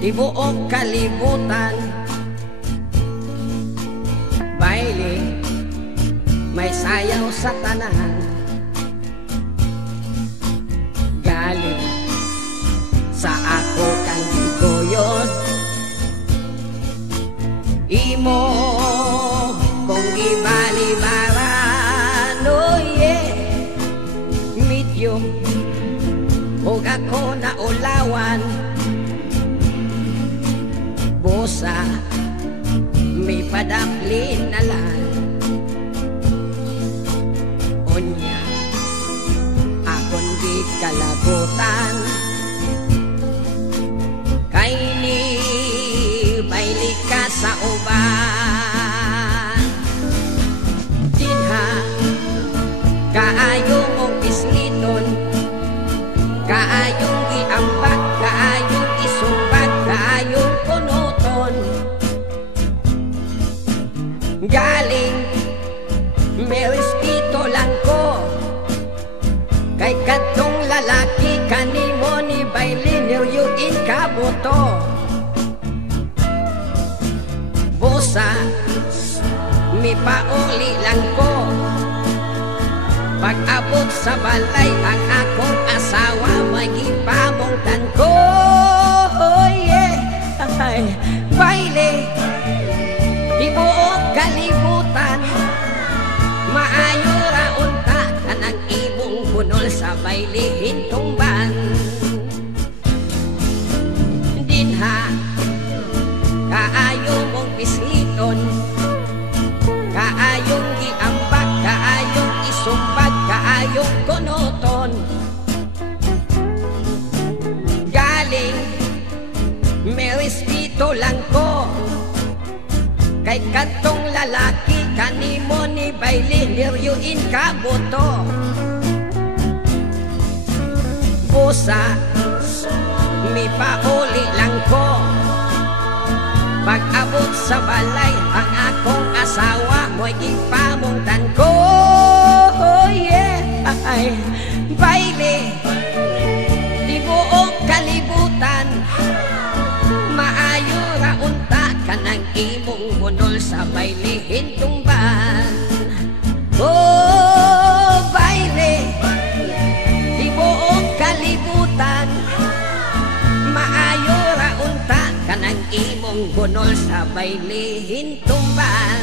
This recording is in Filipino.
Tibuok kalibutan, baile may sayaw sa tanan. Galing sa ako kang giguyod, imo kong ibalibaran. Oh yeah, medium ug ako na ulawan. Bosa may padaplin na lang. Onya akon di kalabutan, kay ni baili ka sa uban. Dinha kaayo mong isliton, kaayong iambak, kaayong isumbat, kaayong punuton. Galing may respeto lang ko kay kadtong lalaki, kanimo ni bailin niryuin kabuto. Bosa mi pauli lang ko, pag-abot sa balay ang akong asawa magipamongtan ko. Oh yeah, ay, baile tibuok kalibutan, maayo ra unta kanang imong bunol sa baile hintumban. Dinha kaayo mong pisliton, kaayong giambak, kaayong isumbag, kaayong kunuton. Galing may respeto lang ko kay kadtong lalaki, kanimo ni bailin niryuin kabuto. Bosa mi pauli lang ko, pag-abot sa balay ang akong asawa mo'y ipamungtan ko. Oh yeah, ay, baile tibuok kalibutan, maayo ra unta kanang imong bunol sa baile hintumban. Oh baile tibuok kalibutan, maayo ra unta kanang imong bunol sa baile hintumban.